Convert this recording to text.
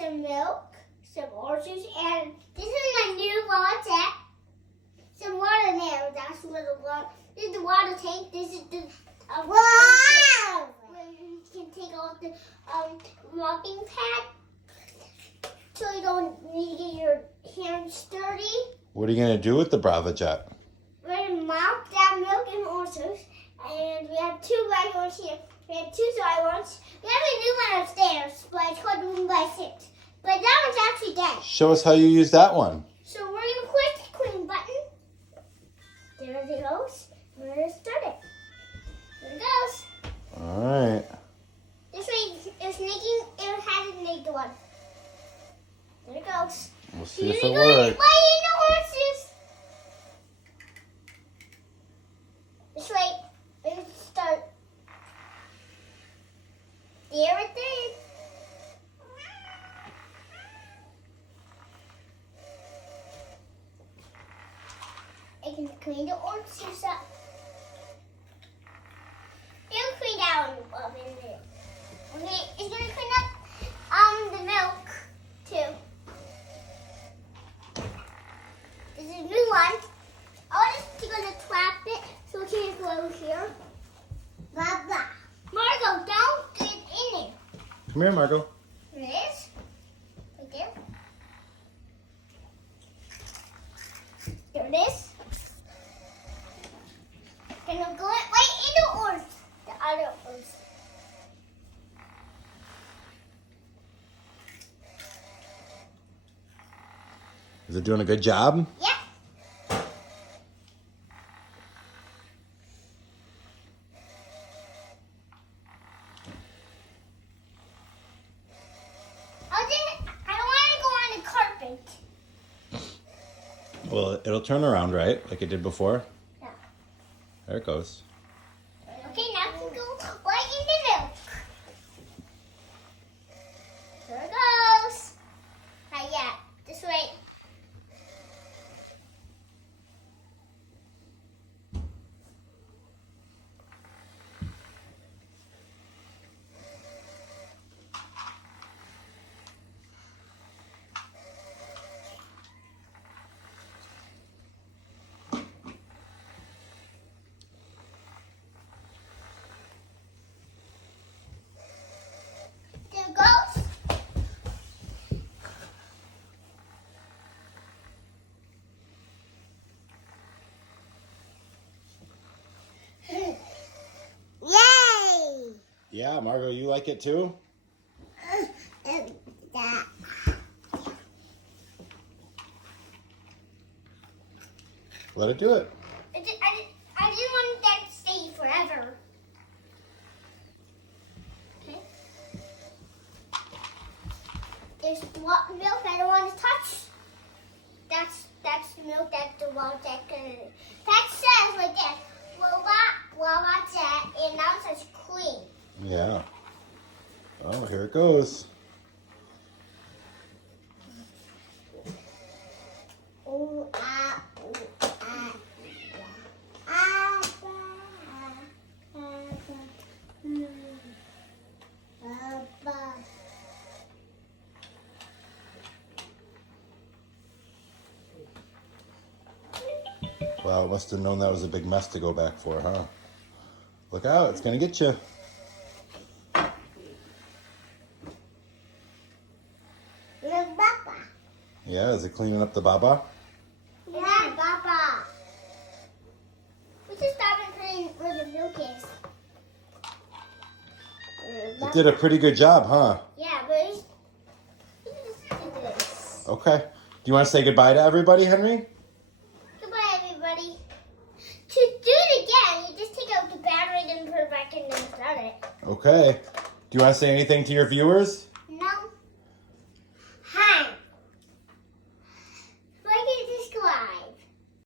some milk, some oranges, and this is my new Braava Jet. Some water in there. That's where the water. This is the water tank. This is the wow. Where you can take off the mopping pad, so you don't need to get your hands dirty. What are you going to do with the Braava Jet? We're gonna mop that milk and oranges, and we have 2 white ones here. We have 2 dry ones. We have a new one upstairs, but it's called Roomba Henry. But that one's actually dead. Show us how you use that one. So we're gonna push the clean button. There it goes. We're gonna start it. There it goes. All right. This way, it's making. It hasn't made the one. There it goes. We'll see if Here it we go. works. Why in the horses? This way, we're gonna start. There it is. I can clean the orange juice up. It'll clean down a minute. Okay, it's gonna clean up the milk too. This is a new one. I'm just gonna trap it so it can't go here. Blah blah. Margot, don't get in there. Come here, Margot. There it is. Right there. There it is. And I'm going right in the orange. The other orange. Is it doing a good job? Yeah. I don't want to go on the carpet. Well, it'll turn around, right? Like it did before. Yeah. There it goes. Okay, now I can go right in the milk. There it goes. Not yet. This way. There it goes. Yay! Yeah, Margot, you like it too? Let it do it. I didn't want that to stay forever. Okay. There's milk I don't want to touch. That's the milk that the Braava Jet gonna. That says like that, Braava Jet, and now it says clean. Yeah. Oh, here it goes. Ooh, ah, ooh, ah, ah, Wow, it must have known that was a big mess to go back for, huh? Look out, it's going to get you. Yeah, is it cleaning up the baba? Yeah, Baba. We just stopped putting where the milk is. It did a pretty good job, huh? Yeah, but it's just do this. Okay. Do you want to say goodbye to everybody, Henry? Goodbye, everybody. To do it again, you just take out the battery and put it back in and start it. Okay. Do you want to say anything to your viewers?